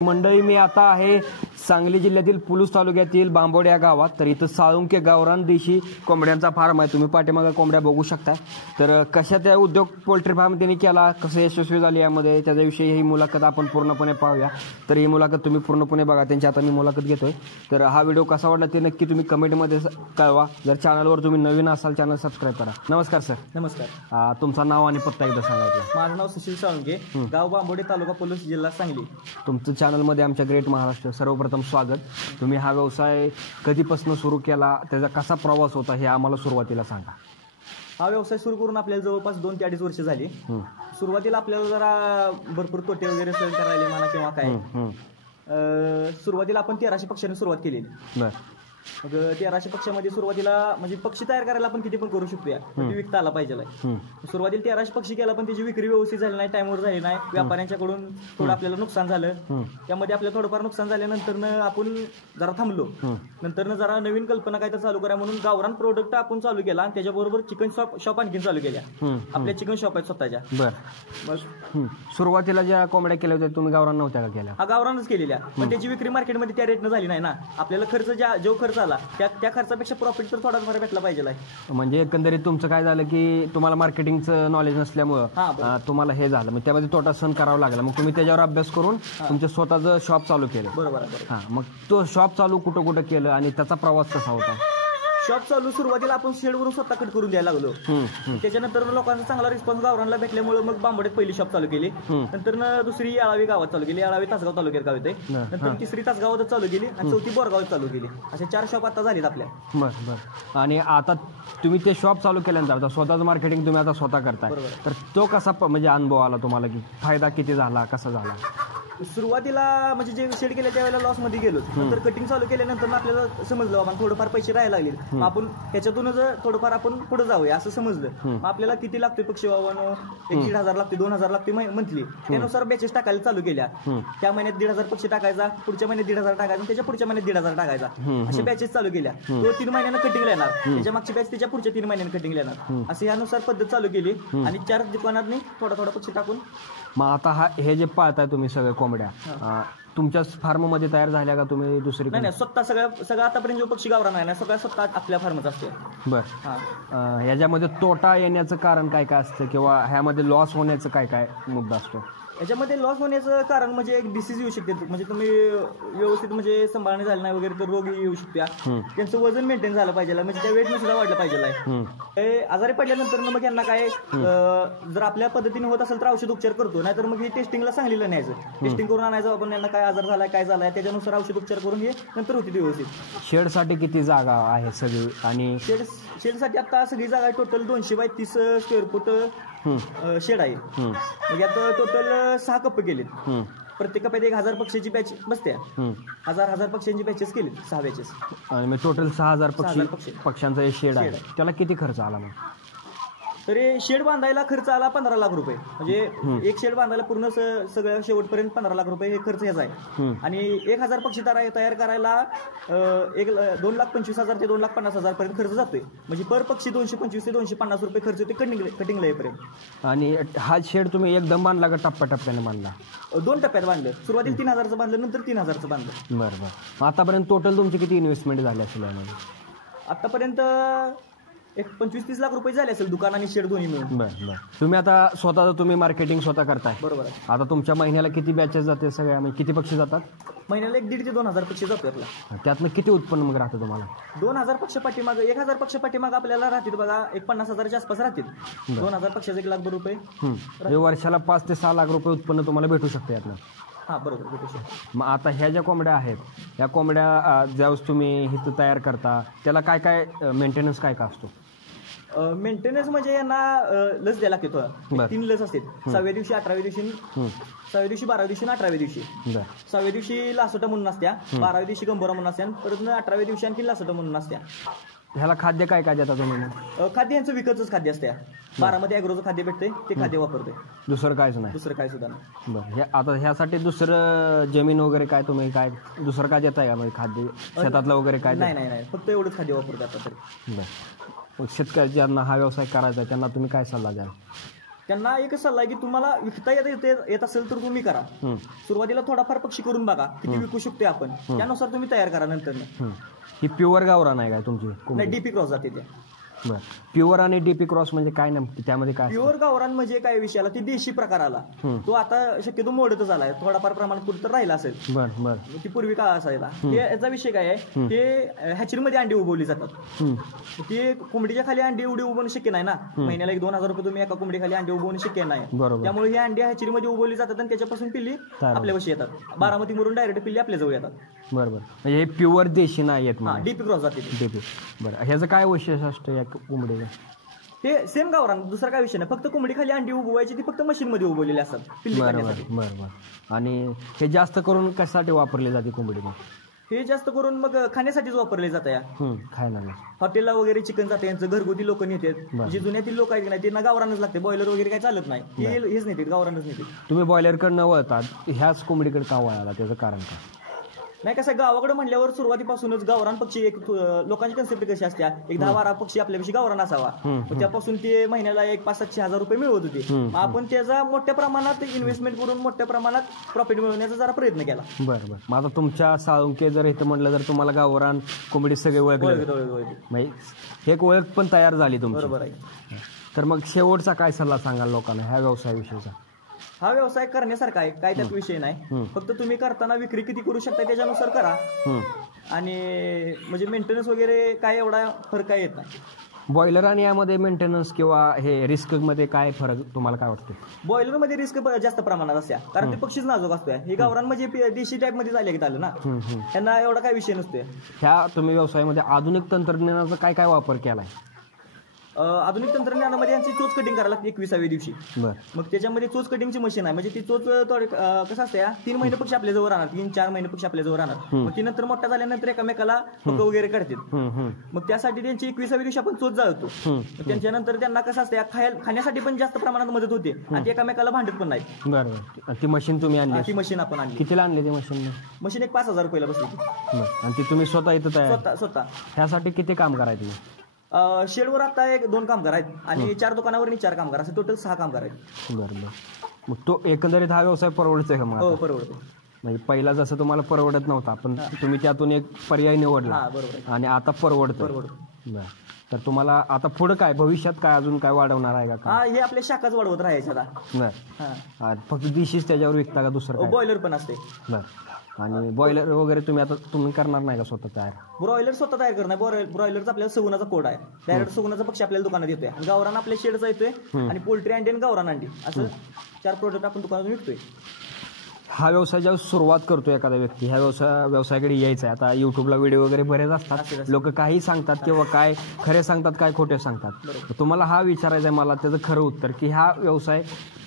मंडळी मी आता आहे सांगली जिल्ह्यातील पुलूस तालुक्यातील बांबोड या गावात. तर इथं साळुंके गावरान देशी कोंबड्यांचा फार्म आहे. तुम्ही पाठीमागे कोंबड्या बघू शकता. तर कशा त्या उद्योग पोल्ट्री फार्म त्यांनी केला, कसं यशस्वी झाली यामध्ये, त्याच्याविषयी ही मुलाखत आपण पूर्णपणे पाहूया. तर ही मुलाखत तुम्ही पूर्णपणे बघा, त्यांची आता मी मुलाखत घेतोय. तर हा व्हिडिओ कसा वाटला ते नक्की तुम्ही कमेंटमध्ये कळवा. जर चॅनलवर तुम्ही नवीन असाल चॅनल सबस्क्राईब करा. नमस्कार सर. नमस्कार. तुमचं नाव आणि पत्ता एकदा सांगायचं. माझं नाव सुशील साळुंके, गाव बांबोडे, तालुका पुलूस, जिल्हा सांगली. तुमचं चॅनलमध्ये आमच्या ग्रेट महाराष्ट्र सर्वप्रथम स्वागत. तुम्ही हा व्यवसाय कधीपासून सुरू केला, त्याचा कसा प्रवास होता हे आम्हाला सुरुवातीला सांगा. हा व्यवसाय सुरू करून आपल्याला जवळपास 2 ते 2.5 वर्ष झाली. सुरुवातीला आपल्याला जरा भरपूर तोटे वगैरे सहन करायला म्हणा किंवा काय. सुरुवातीला आपण 1300 पक्ष्यांनी सुरुवात केलेली. मग 1300 पक्ष्यामध्ये सुरुवातीला म्हणजे पक्षी तयार करायला आपण किती पण करू शकतो, ते विकता आला पाहिजे. सुरुवातीला 1300 पक्षी केला, पण त्याची विक्री व्यवस्थित झाली नाही, टाइमवर झाली नाही. व्यापाऱ्यांच्याकडून थोडं आपल्याला नुकसान झालं. त्यामध्ये आपल्याला थोडंफार नुकसान झाल्यानंतर आपण जरा थांबलो. नंतर जरा नवीन कल्पना काय तर चालू करा म्हणून गावरान प्रोडक्ट आपण चालू केला. आणि त्याच्याबरोबर चिकन शॉप आणखी चालू केल्या. आपल्या चिकन शॉप आहेत स्वतःच्या. बरं. सुरुवातीला ज्या कोंबड्या केल्या होत्या तुम्ही गावरान नव्हत्या का केल्या? हा, गावरानच केलेल्या, पण त्याची विक्री मार्केटमध्ये त्या रेटनं झाली नाही ना. आपल्याला खर्च जो खर्च आला त्या खर्चापेक्षा प्रॉफिट तर थोडाफार भेटला पाहिजे. म्हणजे एकंदरीत तुमचं काय झालं की तुम्हाला मार्केटिंगचं नॉलेज नसल्यामुळं तुम्हाला हे झालं, मग त्यामध्ये तोटा सहन करावा लागला. मग तुम्ही त्याच्यावर अभ्यास करून तुमचं स्वतःचं शॉप चालू केलं. बरोबर. मग तो शॉप चालू कुठं कुठं केलं आणि त्याचा प्रवास कसा होता? शॉप चालू सुरुवातीला आपण शेडवरून स्वतः कट करून द्यायला लागलो. त्याच्यानंतर लोकांचा चांगला रिस्पॉन्स गावरानला भेटल्यामुळे मग बांबोड्यात पहिली शॉप चालू केली. नंतर दुसरी याळावी गावात चालू केली. याळावी तासगाव तालुक्यात गाव येते. नंतर तिसरी तासगावातच चालू केली आणि चौथी बोरगावात चालू केली. अशा 4 शॉप आता झालीत आपल्या. बरं. आणि आता तुम्ही ते शॉप चालू केल्यानंतर आता स्वतःच मार्केटिंग तुम्ही आता स्वतः करताय. तर तो कसा म्हणजे अनुभव आला तुम्हाला, की फायदा किती झाला, कसा झाला? सुरुवातीला म्हणजे जे शेड केले त्यावेळेला लॉस मध्ये गेलो. नंतर कटिंग चालू केल्यानंतर आपल्याला समजलं आपण थोडंफार पैसे राहायला लागले. आपण ह्याच्यातूनच थोडंफार आपण पुढे जाऊया असं समजलं. आपल्याला किती लागते पक्षी बाबांनो, 1,500 लागते, 2,000 लागते मंथली. त्यानुसार बॅचेस टाकायला चालू केल्या. त्या महिन्यात 1,500 पक्षी टाकायचा, पुढच्या महिन्यात 1,500 टाकायचा, त्याच्या पुढच्या महिन्यात 1,500 टाकायचा. अशा बॅचेस चालू केल्या. तो 3 महिन्यांना कटिंग येणार, त्याच्या मागची बॅच त्याच्या पुढच्या 3 महिन्यांना कटिंग येणार. असं यानुसार पद्धत चालू केली आणि 4 दुकानांनी थोडा पक्षी टाकून. मग आता हे जे पाळताय तुम्ही सगळे कोंबड्या तुमच्याच फार्म मध्ये तयार झाल्या का तुम्ही दुसरी? नाही, स्वतः सगळं आतापर्यंत जो पक्षी गावरान आहे ना सगळ्या स्वतः आपल्या फार्मच असते. बरं. ह्याच्यामध्ये तोटा येण्याचं कारण काय काय असतं किंवा ह्यामध्ये लॉस होण्याचं काय काय मुद्दा असतो? याच्यामध्ये लॉस होण्याचं कारण म्हणजे एक डिसीज येऊ शकते. म्हणजे तुम्ही व्यवस्थित म्हणजे सांभाळणे झाले नाही वगैरे तर रोग येऊ शकत्या. त्यांचं वजन मेंटेन झालं पाहिजे, म्हणजे त्या वेट सुद्धा वाढलं पाहिजे. आजारी पडल्यानंतर मग यांना काय जर आपल्या पद्धतीने होत असेल तर औषध उपचार करतो, नाहीतर मग हे टेस्टिंगला सांगलेलं न्यायचं. टेस्टिंग करून आणायचं आपण, यांना काय आजार झालाय काय झालाय त्याच्यानुसार औषध उपचार करून हे नंतर होती व्यवस्थित. शेडसाठी किती जागा आहे सगळी? आणि शेडसाठी आता सगळी जागा total 200 by 30 square foot shed आहे. मग यात टोटल 6 कप्पे केलेत. प्रत्येक कप्प्यात 1000 पक्ष्याची बॅच बसते. 1000 पक्ष्यांची बॅचेस केली, 6 बॅचेस. आणि मग टोटल 6000 पक्ष्यांचा हे शेड आहे. त्याला किती खर्च आला मग? तरी शेड बांधायला खर्च आला 15 लाख रुपये. म्हणजे एक शेड बांधायला पूर्ण सगळ्या शेवटपर्यंत 15 लाख रुपये हे खर्च याचा आहे. आणि 1000 पक्षी तयार करायला 2,25,000 ते 2,50,000 पर्यंत खर्च जातोय. म्हणजे पर पक्षी 225 ते 250 रुपये खर्च होते कटिंगला येईपर्यंत. आणि हा शेड तुम्ही एकदम बांधला का टप्प्याटप्प्याने बांधला? 2 टप्प्यात बांधलं. सुरुवातीला 3,000चं बांधलं, नंतर 3,000चं बांधलं. बरं. आतापर्यंत टोटल तुमची किती इन्व्हेस्टमेंट झाली असेल यामध्ये? आतापर्यंत एक 25-30 लाख रुपये झाले असेल दुकान आणि शेड दोन्ही मिळून. बरं. तुम्ही आता स्वतः मार्केटिंग स्वतः करताय. बरोबर. आता तुमच्या महिन्याला किती बॅचेस जाते सगळ्या, म्हणजे किती पक्षी जातात? महिन्याला 1,500 ते 2,000 पक्षी जातो आपला. त्यातनं किती उत्पन्न मग राहतं तुम्हाला? 2,000 पक्ष पाठीमाग 1,000 पक्ष पाठीमाग आपल्याला राहतील बघा, एक 50,000च्या आसपास राहतील. 2,000 पक्षाचे 1,00,000 रुपये वर्षाला 5 ते 6 लाख रुपये उत्पन्न तुम्हाला भेटू शकते यातनं. हां, बरोबर, भेटू शकतो. मग आता ह्या ज्या कोंबड्या आहेत, ह्या कोंबड्या ज्यावेळेस तुम्ही इथं तयार करता त्याला काय काय मेंटेनन्स काय काय असतो? मेंटेनन्स म्हणजे यांना लस द्यायला लागते. 3 लस असते. 6व्या दिवशी, 18व्या दिवशी, 6व्या दिवशी, 12व्या दिवशी आणि 18व्या दिवशी. 6व्या दिवशी लासोटा म्हणून असत्या, 12व्या दिवशी गंभोरा म्हणून असत्या, परत 18व्या दिवशी आणखी लासोटा म्हणून असत्या. ह्याला खाद्य काय काय देता तुम्ही? खाद्य यांचं विकतच खाद्य असते. 12मध्ये ॲग्रोचं खाद्य भेटते, ते खाद्य वापरते. दुसरं कायच नाही? दुसरं काय सुद्धा नाही. बरं. आता ह्यासाठी दुसरं जमीन वगैरे काय तुम्ही काय दुसरं काय देताय का म्हणजे खाद्य शेतातलं वगैरे काय? नाही, फक्त एवढंच खाद्य वापरते आता तरी. बरं. शेतकरी ज्यांना हा व्यवसाय करायचा त्यांना तुम्ही काय सल्ला द्याल? त्यांना एकच सल्ला आहे की तुम्हाला विकता येत असेल तर तुम्ही करा. सुरुवातीला थोडाफार पक्षी करून बघा किती विकू शकते आपण, त्यानुसार तुम्ही तयार करा नंतर. ही प्युअर गावरान आहे का तुमची? नाही, डीपी क्रॉस जाते त्या. बरं, प्युअर आणि डीपी क्रॉस म्हणजे काय नेमकी, त्यामध्ये काय? प्युअर गावरान म्हणजे काय विषयाला ती देशी प्रकार आला, तो आता शक्यतो मोडतच आलाय, थोडाफार प्रमाणात कुठं तर राहिला असेल. बरं बरं. ती पूर्वी काळ असायला. याचा विषय काय आहे, ते हॅचरीमध्ये अंडी उभवली जातात. ती कोंबडीच्या खाली अंडी एवढी उभवणं शक्य नाही ना. महिन्याला 1-2,000 रुपये तुम्ही एका कोंबडी खाली अंडी उभवणं शक्य नाही. त्यामुळे ही अंडी हॅचरीमध्ये उभवली जातात आणि त्याच्यापासून पिल्ली आपल्यापाशी येतात. बारामतीवरून डायरेक्ट पिल्ली आपल्या जवळ येतात. बरोबर, म्हणजे हे प्युअर देशी नाही येत. डीपी क्रॉस जाते डीपी. बरं, ह्याचं काय वैशिष्ट्य असतं या कोंबडीचं? ते सेम गावरान, दुसरा काय विषय नाही. फक्त कोंबडी खाली अंडी उभवायची, ती फक्त मशीन मध्ये उभवलेली असतात. बरोबर. आणि हे जास्त करून कशासाठी वापरले जाते कोंबडी? हे जास्त करून मग खाण्यासाठीच वापरले जातं. या खायला हॉटेलला वगैरे चिकन जाते, यांचं घरगुती लोक नेतात. जे जुन्यातील लोक आहेत नाही त्यांना गावरानच लागते. बॉयलर वगैरे काय चालत नाही, हेच नेतात, गावरानच नेतात. तुम्ही बॉयलरकडे न वळतात ह्याच कोंबडीकडे का वळाला, त्याचं कारण काय? नाही, कसं गावाकडे म्हणल्यावर सुरुवातीपासूनच गावरान पक्षी एक लोकांची कन्सेप्ट कशी असते, एक 10-12 पक्षी आपल्यापेक्षा गावरान असावा. त्यापासून ते महिन्याला 500-700 हजार रुपये मिळवत होते. आपण त्याचा मोठ्या प्रमाणात इन्व्हेस्टमेंट करून मोठ्या प्रमाणात प्रॉफिट मिळवण्याचा जरा प्रयत्न केला. बरं. माझा तुमच्या साळुंके जर इथं म्हटलं तर तुम्हाला गावरान कोंबडी सगळे म्हणजे एक ओळख पण तयार झाली तुमची. बरोबर आहे. तर मग शेवटचा काय सल्ला सांगाल लोकांना ह्या व्यवसायाविषयीचा? हा व्यवसाय करण्यासारखा आहे, काय त्यात विषय नाही. फक्त तुम्ही करताना विक्री किती करू शकता त्याच्यानुसार करा. आणि म्हणजे मेंटेनन्स वगैरे काय एवढा फरक काय येत नाही. बॉयलर आणि यामध्ये मेंटेनन्स किंवा हे रिस्क मध्ये काय फरक तुम्हाला काय वाटतं? बॉयलर मध्ये रिस्क जास्त प्रमाणात असते, कारण ते पक्षीच नाजूक असतोय. हे गावरान म्हणजे देशी टाईप मध्ये झाले की आलं ना, त्यांना एवढा काय विषय नसतोय. ह्या तुम्ही व्यवसायामध्ये आधुनिक तंत्रज्ञानाचा काय काय वापर केलाय? आधुनिक तंत्रज्ञानामध्ये यांची चोच कटिंग करायला लागते 21व्या दिवशी. मग त्याच्यामध्ये चोच कटिंगची मशीन आहे. म्हणजे ती चोच कसं असते, 3 महिने पक्षी आपल्या जवळ राहणार, 3-4 महिने पक्षी आपल्या जवळ राहणार. मग ती नंतर मोठा झाल्यानंतर एकामेकाला पक्क वगैरे काढतात. मग त्यासाठी त्यांची 21व्या दिवशी आपण चोच जाळतो. त्यांच्यानंतर त्यांना कसं असते, खाण्यासाठी पण जास्त प्रमाणात मदत होते आणि ते एकामेकाला भांडत पण नाही. बरोबर. ती मशीन तुम्ही आणली? ती मशीन आपण आणली. कितीला आणली ती मशीन? मशीन एक 5,000 रुपयाला बसली. आणि ती तुम्ही स्वतः इथं तयार? स्वतः. ह्यासाठी किती काम करायचं? शेडवर आता 2 कामगार आहेत आणि 4 दुकानावर 4 कामगार, असं टोटल 6 कामगार आहेत. बरोबर. मग तो एकंदरीत हा व्यवसाय परवडतोय का? हो, परवडतो. म्हणजे पहिला जसं तुम्हाला परवडत नव्हता, पण तुम्ही त्यातून एक पर्याय निवडला आणि आता परवडतो. तर तुम्हाला आता पुढे काय, भविष्यात काय अजून काय वाढवणार आहे का? हे आपल्या शाखाच वाढवत राहायच्या आता. फक्त दिशीच त्याच्यावर विकता का दुसरं? बॉयलर पण असते. बरं. आणि बॉयलर वगैरे तुम्ही करणार नाही का स्वतः तयार? ब्रॉयलर स्वतः तयार करणार. ब्रॉयलरचा आपल्याला सगुणाचा कोड आहे. डायरेक्ट सगुणाचा पक्षी आपल्याला दुकानात येतोय. गावरान आपल्या शेडचा येतोय आणि पोल्ट्री अंडी आणि गावरान अंडी असं 4 प्रोडक्ट आपण दुकानात विकतोय. हा व्यवसाय जेव्हा सुरुवात करतो एखादा व्यक्ती, ह्या व्यवसायाकडे यायचा आहे. आता युट्यूबला व्हिडिओ वगैरे बरेच असतात, लोक काही सांगतात किंवा काय खरे सांगतात काय खोटे सांगतात. तुम्हाला हा विचारायचा आहे मला त्याचं खरं उत्तर, की हा व्यवसाय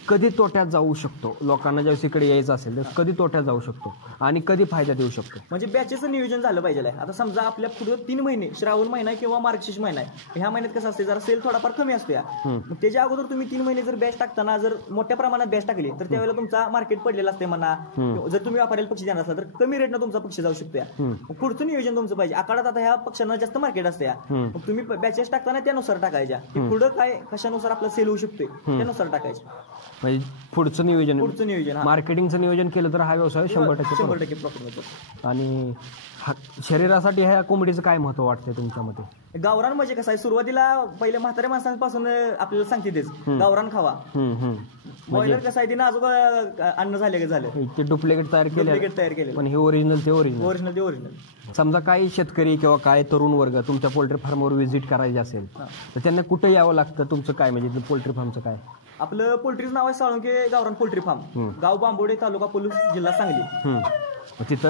कधी तोट्यात जाऊ शकतो, लोकांना ज्यावेळेस इकडे यायचं असेल तर कधी तोट्यात जाऊ शकतो आणि कधी फायद्यात येऊ शकतो? म्हणजे बॅचेचं नियोजन झालं पाहिजे. आता समजा आपल्या पुढे 3 महिने, श्रावण महिना किंवा मार्गशीर्ष महिना आहे, ह्या महिन्यात कसं असते, जरा सेल थोडाफार कमी असतो. मग त्याच्या अगोदर तुम्ही 3 महिने जर बॅच टाकताना जर मोठ्या प्रमाणात बॅच टाकली तर त्यावेळेला तुमचा मार्केट पडलेला असते म्हणा. जर तुम्ही वापरायला पक्षी देणार असाल तर कमी रेटनं तुमचा पक्षी जाऊ शकतो. पुढचं नियोजन तुमचं पाहिजे. आखाडात आता ह्या पक्ष्यांना जास्त मार्केट असते, मग तुम्ही बॅचेस टाकताना त्यानुसार टाकायच्या. पुढं काय कशानुसार आपला सेल होऊ शकतोय त्यानुसार टाकायचं. म्हणजे पुढचं नियोजन मार्केटिंगचं नियोजन केलं तर हा व्यवसाय 100% प्रॉफिट होतो. आणि शरीरासाठी ह्या कोंबडीचं काय महत्व वाटतंय तुमच्या मते? गावरान म्हणजे कसं आहे, सुरुवातीला पहिले म्हाताऱ्या माणसांपासून आपल्याला सांगते तेच गावरान खावा. बॉयलर कसं आहे, ते नाजूक अन्न झालं ते डुप्लिकेट तयार केले, पण हे ओरिजिनल ते ओरिजिनल. समजा काही शेतकरी किंवा काय तरुण वर्ग तुमच्या पोल्ट्री फार्मवर व्हिजिट करायचे असेल तर त्यांना कुठे यावं लागतं? तुमचं काय म्हणजे पोल्ट्री फार्मचं काय? आपलं पोल्ट्रीचं नाव आहे साळुंके गावरान पोल्ट्री फार्म, गाव बांबोडे, तालुका पलूस, जिल्हा सांगली.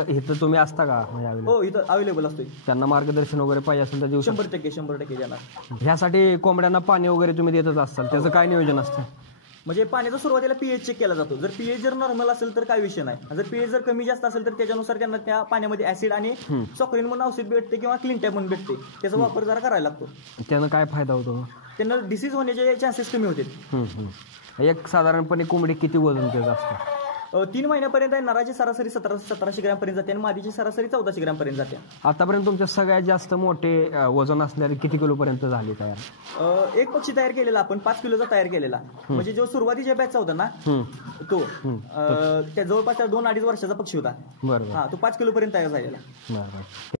इथं तुम्ही असता का? हो, इथं अवेलेबल असतोय. त्यांना मार्गदर्शन वगैरे पाहिजे असेल तर देऊ? 100% देणार. ह्यासाठी कोंबड्यांना पाणी वगैरे तुम्ही देतच असाल, त्याचं काय नियोजन असतं? म्हणजे पाण्याचा सुरुवातीला पीएच चेक केला जातो. जर पीएच जर नॉर्मल असेल तर काही विषय नाही. जर पीएच जर कमी जास्त असेल तर त्याच्यानुसार त्यांना त्या पाण्यामध्ये ऍसिड आणि सॉक्रिन म्हणून औषध भेटते किंवा क्लीन टॅप म्हणून भेटते, त्याचा वापर जरा करायला लागतो. त्यानं काय फायदा होतो? त्यांना डिसीज होण्याचे चान्सेस कमी होते. एक साधारणपणे कोंबडी किती वजन त्याचं असतं? 3 महिन्यापर्यंत आहे. नराची सरासरी 1700 ग्रॅमपर्यंत जाते आणि मादीची सरासरी 1400 ग्रॅमपर्यंत जाते. आतापर्यंत तुमच्या सगळ्यात जास्त मोठे वजन असणारे किती किलोपर्यंत झाले तयार? एक पक्षी तयार केलेला आपण 5 किलोचा तयार केलेला. म्हणजे जो सुरुवातीच्या बॅचचा होता ना तो त्या जवळपास 2-2.5 वर्षाचा पक्षी होता. बरोबर. तो 5 किलोपर्यंत तयार झालेला. बरोबर.